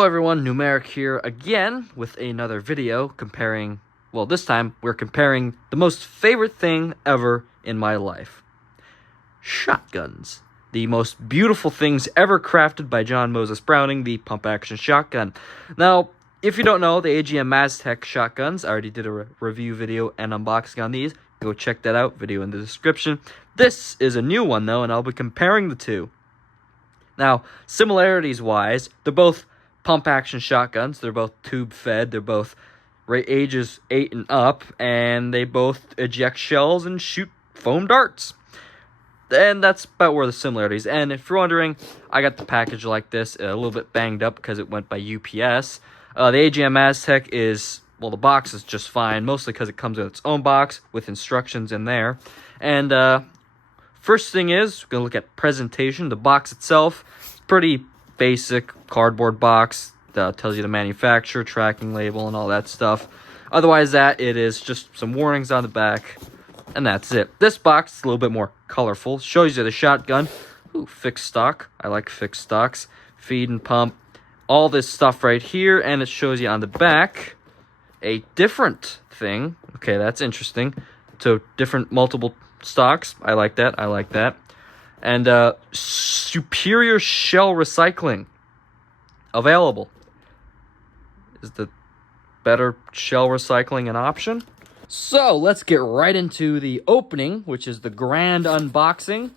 Hello everyone, Numeric here again with another video comparing, well this time we're comparing the most favorite thing ever in my life. Shotguns. The most beautiful things ever crafted by John Moses Browning, the pump action shotgun. Now, if you don't know, the AGM Mastech shotguns, I already did a review video and unboxing on these. Go check that out, video in the description. This is a new one though, and I'll be comparing the two. Now, similarities wise, they're both pump action shotguns. They're both tube fed. They're both ages 8 and up, and they both eject shells and shoot foam darts. And that's about where the similarities. And if you're wondering, I got the package like this, a little bit banged up because it went by UPS. The AGM Mastech is, well, the box is just fine, mostly because it comes with its own box with instructions in there. And first thing is, we're going to look at presentation. The box itself is pretty basic cardboard box that tells you the manufacturer, tracking label, and all that stuff. Otherwise, it is just some warnings on the back, and that's it. This box is a little bit more colorful. Shows you the shotgun. Ooh, fixed stock. I like fixed stocks. Feed and pump. All this stuff right here, and it shows you on the back a different thing. Okay, that's interesting. So, different multiple stocks. I like that. I like that. And superior shell recycling available. Is the better shell recycling an option? So let's get right into the opening, which is the grand unboxing,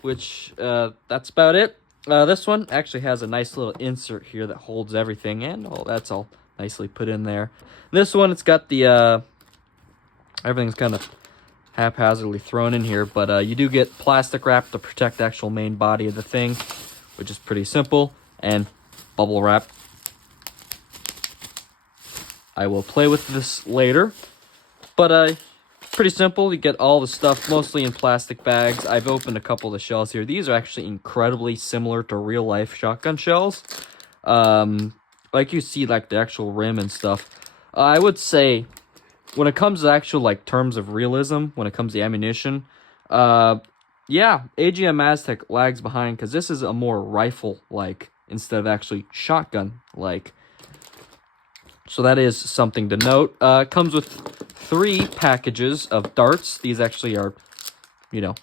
which that's about it. This one actually has a nice little insert here that holds everything, and that's all nicely put in there. This one, it's got the everything's kind of haphazardly thrown in here, but you do get plastic wrap to protect the actual main body of the thing, which is pretty simple, and bubble wrap. I will play with this later, but pretty simple. You get all the stuff mostly in plastic bags. I've opened a couple of the shells here. These are actually incredibly similar to real life shotgun shells. Like you see, like the actual rim and stuff. I would say, when it comes to actual, like, terms of realism, when it comes to ammunition, yeah, AGM Mastech lags behind, because this is a more rifle-like, instead of actually shotgun-like. So that is something to note. It comes with 3 packages of darts. These actually are, you know,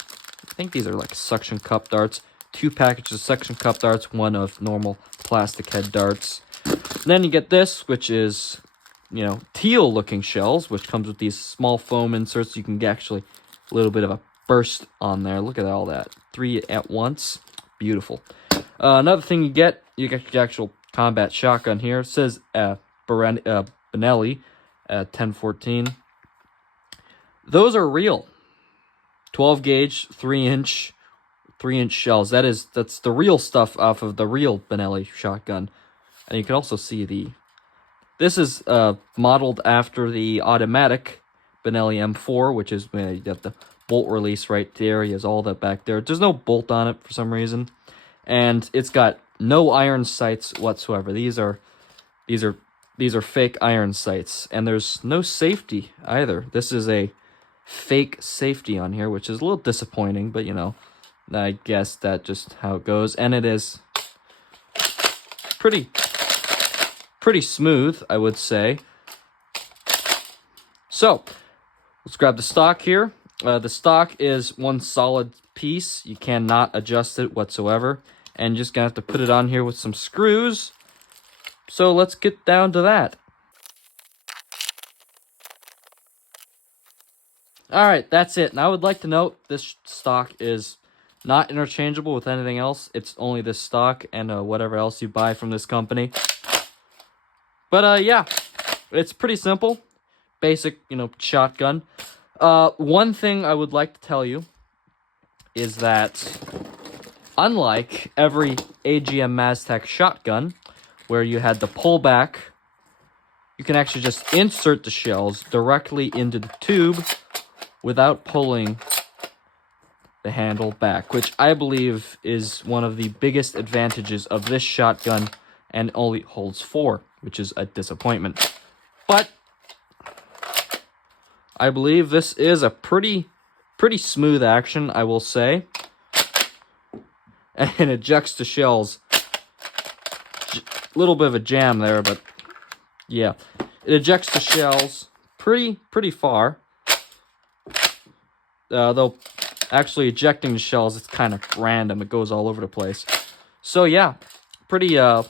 I think these are, like, suction cup darts. 2 packages of suction cup darts, 1 of normal plastic head darts. And then you get this, which is, you know, teal looking shells, which comes with these small foam inserts. You can get actually a little bit of a burst on there. Look at all that. 3 at once. Beautiful. Another thing you get the actual combat shotgun here. It says Benelli 1014. Those are real. 12 gauge, 3-inch shells. That's the real stuff off of the real Benelli shotgun. And you can also see this is modeled after the automatic Benelli M4, which is you got the bolt release right there. He has all that back there. There's no bolt on it for some reason, and it's got no iron sights whatsoever. These are fake iron sights, and there's no safety either. This is a fake safety on here, which is a little disappointing, but you know, I guess that's just how it goes. And it is pretty smooth, I would say. So, let's grab the stock here. The stock is one solid piece. You cannot adjust it whatsoever. And just gonna have to put it on here with some screws. So let's get down to that. Alright, that's it. And I would like to note, this stock is not interchangeable with anything else. It's only this stock and whatever else you buy from this company. But, yeah, it's pretty simple. Basic, you know, shotgun. One thing I would like to tell you is that, unlike every AGM Mastech shotgun, where you had the pullback, you can actually just insert the shells directly into the tube without pulling the handle back, which I believe is one of the biggest advantages of this shotgun, and only holds 4. Which is a disappointment. But I believe this is a pretty smooth action, I will say. And it ejects the shells little bit of a jam there, but yeah. It ejects the shells pretty far. Though, actually ejecting the shells, it's kind of random. It goes all over the place. So yeah, pretty, it's a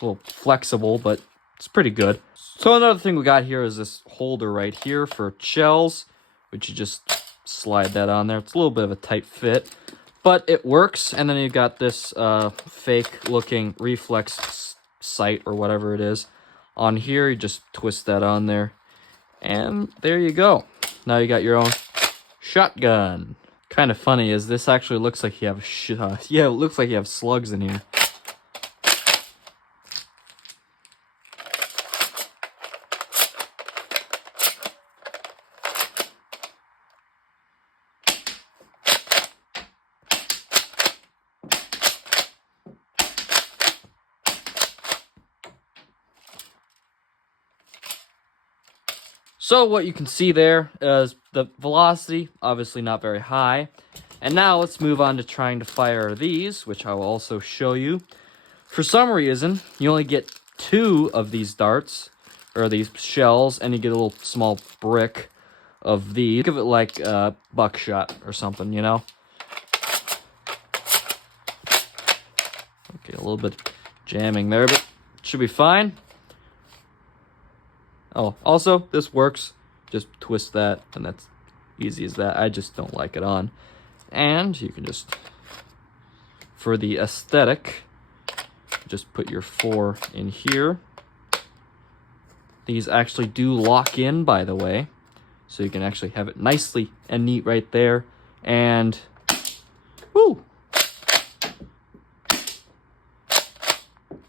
little flexible, but it's pretty good. So another thing we got here is this holder right here for shells, which you just slide that on there. It's a little bit of a tight fit, but it works. And then you got this fake looking reflex sight or whatever it is on here. You just twist that on there, and there you go. Now you got your own shotgun. Kind of funny is this actually looks like you have yeah, it looks like you have slugs in here. So what you can see there is the velocity, obviously not very high. And now let's move on to trying to fire these, which I will also show you. For some reason, you only get 2 of these darts, or these shells, and you get a little small brick of these. Think of it like buckshot or something, you know? Okay, a little bit jamming there, but it should be fine. Oh, also, this works. Just twist that, and that's easy as that. I just don't like it on. And you can just, for the aesthetic, just put your 4 in here. These actually do lock in, by the way. So you can actually have it nicely and neat right there. And, woo!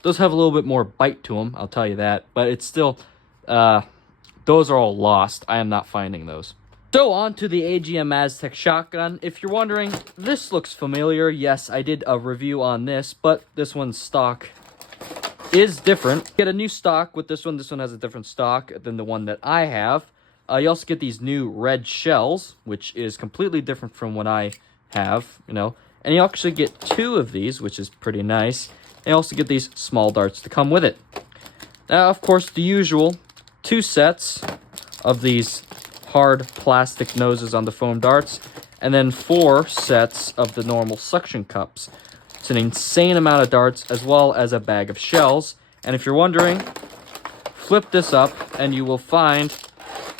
Those have a little bit more bite to them, I'll tell you that. But it's still... those are all lost. I am not finding those. So on to the AGM Mastech shotgun. If you're wondering, this looks familiar. Yes, I did a review on this, but this one's stock is different. Get a new stock with this one. This one has a different stock than the one that I have. You also get these new red shells, which is completely different from what I have, you know. And you actually get 2 of these, which is pretty nice. And you also get these small darts to come with it. Now, of course, the usual 2 sets of these hard plastic noses on the foam darts, and then 4 sets of the normal suction cups. It's an insane amount of darts, as well as a bag of shells. And if you're wondering, flip this up, and you will find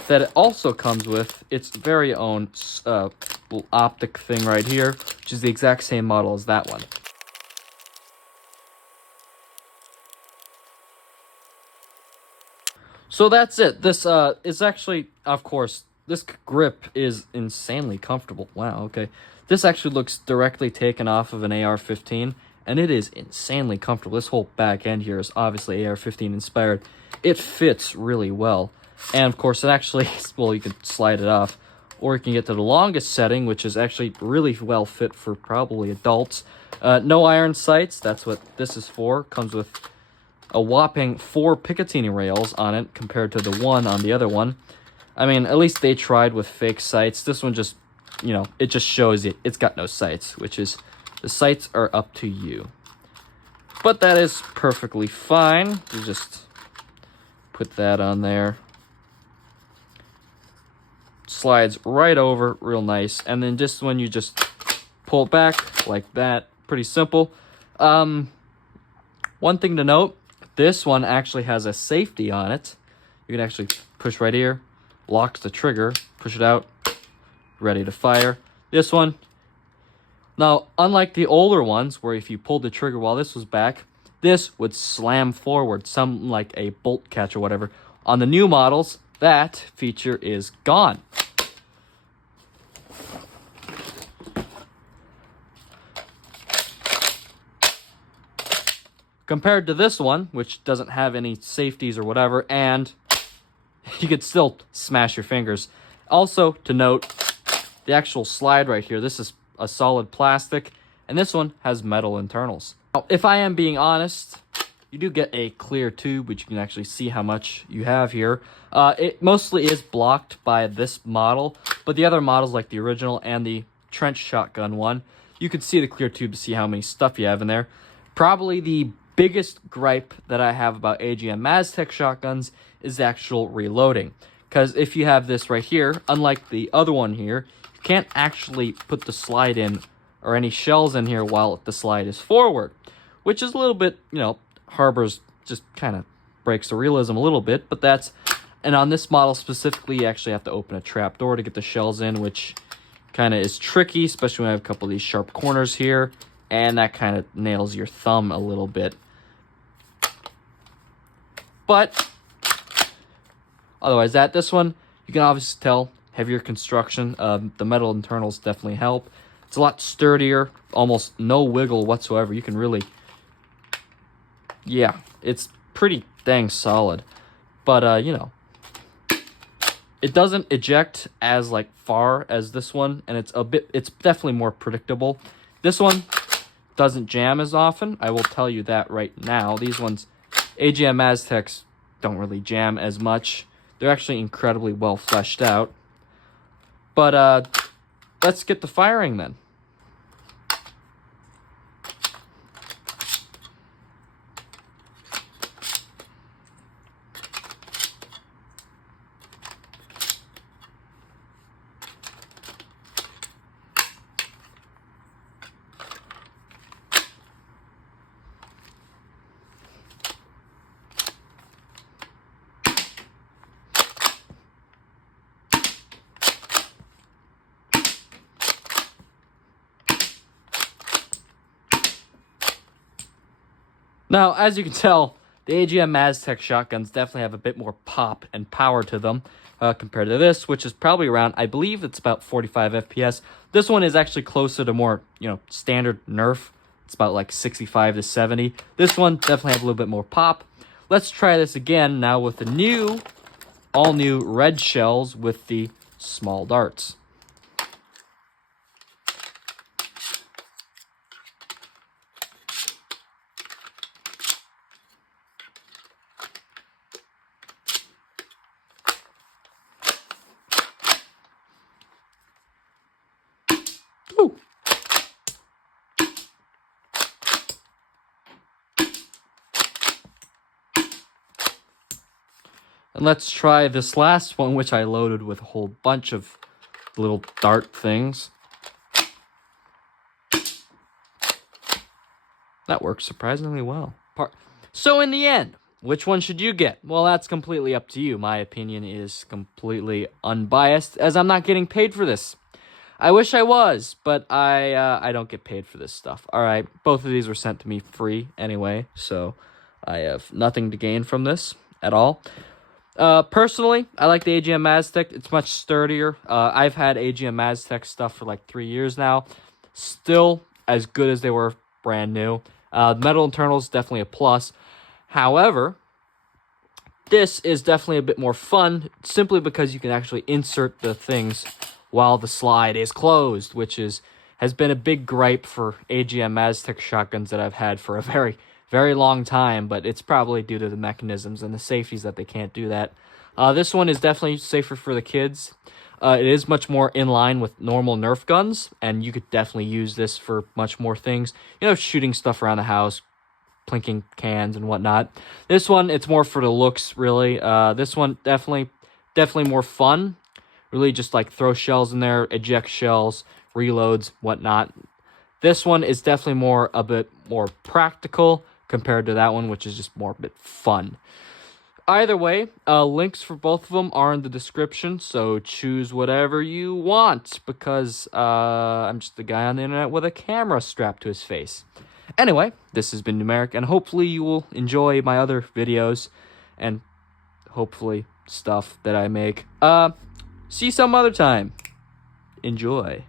that it also comes with its very own little optic thing right here, which is the exact same model as that one. So that's it. This is actually, of course, this grip is insanely comfortable. Wow, okay. This actually looks directly taken off of an AR-15, and it is insanely comfortable. This whole back end here is obviously AR-15 inspired. It fits really well. And of course, it actually, well, you can slide it off, or you can get to the longest setting, which is actually really well fit for probably adults. No iron sights, that's what this is for. Comes with a whopping 4 Picatinny rails on it compared to the 1 on the other one. I mean, at least they tried with fake sights. This one just, you know, it just shows you it's got no sights, which is, the sights are up to you. But that is perfectly fine. You just put that on there. Slides right over, real nice. And then just when you just pull it back like that, pretty simple. One thing to note, this one actually has a safety on it. You can actually push right here, locks the trigger, push it out, ready to fire. This one, now, unlike the older ones, where if you pulled the trigger while this was back, this would slam forward, something like a bolt catch or whatever. On the new models, that feature is gone. Compared to this one, which doesn't have any safeties or whatever, and you could still smash your fingers. Also, to note, the actual slide right here, this is a solid plastic, and this one has metal internals. Now, if I am being honest, you do get a clear tube, which you can actually see how much you have here. It mostly is blocked by this model, but the other models, like the original and the trench shotgun one, you can see the clear tube to see how many stuff you have in there. Probably the biggest gripe that I have about AGM Mastech shotguns is the actual reloading. Because if you have this right here, unlike the other one here, you can't actually put the slide in or any shells in here while the slide is forward, which is a little bit, harbors, just kind of breaks the realism a little bit, but that's, and on this model specifically, you actually have to open a trap door to get the shells in, which kind of is tricky, especially when I have a couple of these sharp corners here, and that kind of nails your thumb a little bit. But otherwise, this one, you can obviously tell, heavier construction. The metal internals definitely help. It's a lot sturdier, almost no wiggle whatsoever. You can really, yeah, it's pretty dang solid. But, it doesn't eject as, far as this one, and it's definitely more predictable. This one doesn't jam as often, I will tell you that right now. These ones, AGM Mastechs, don't really jam as much. They're actually incredibly well fleshed out. But let's get the firing then. Now, as you can tell, the AGM Mastech shotguns definitely have a bit more pop and power to them compared to this, which is probably around, I believe it's about 45 FPS. This one is actually closer to more, standard Nerf. It's about 65 to 70. This one definitely have a little bit more pop. Let's try this again now with the all new red shells with the small darts. Ooh. And let's try this last one, which I loaded with a whole bunch of little dart things. That works surprisingly well. So in the end, which one should you get? Well, that's completely up to you. My opinion is completely unbiased, as I'm not getting paid for this. I wish I was, but I don't get paid for this stuff. All right, both of these were sent to me free anyway, so I have nothing to gain from this at all. Personally, I like the AGM Mastech. It's much sturdier. I've had AGM Mastech stuff for 3 years now. Still as good as they were brand new. Metal internals, definitely a plus. However, this is definitely a bit more fun, simply because you can actually insert the things while the slide is closed, which has been a big gripe for AGM Mastech shotguns that I've had for a very, very long time, but it's probably due to the mechanisms and the safeties that they can't do that. This one is definitely safer for the kids. It is much more in line with normal Nerf guns, and you could definitely use this for much more things. Shooting stuff around the house, plinking cans and whatnot. This one, it's more for the looks, really. This one, definitely more fun. Really just throw shells in there, eject shells, reloads, whatnot. This one is definitely a bit more practical compared to that one, which is just a bit fun. Either way, links for both of them are in the description, so choose whatever you want, because I'm just a guy on the internet with a camera strapped to his face. Anyway, this has been Numeric, and hopefully you will enjoy my other videos, and hopefully stuff that I make. See you some other time. Enjoy.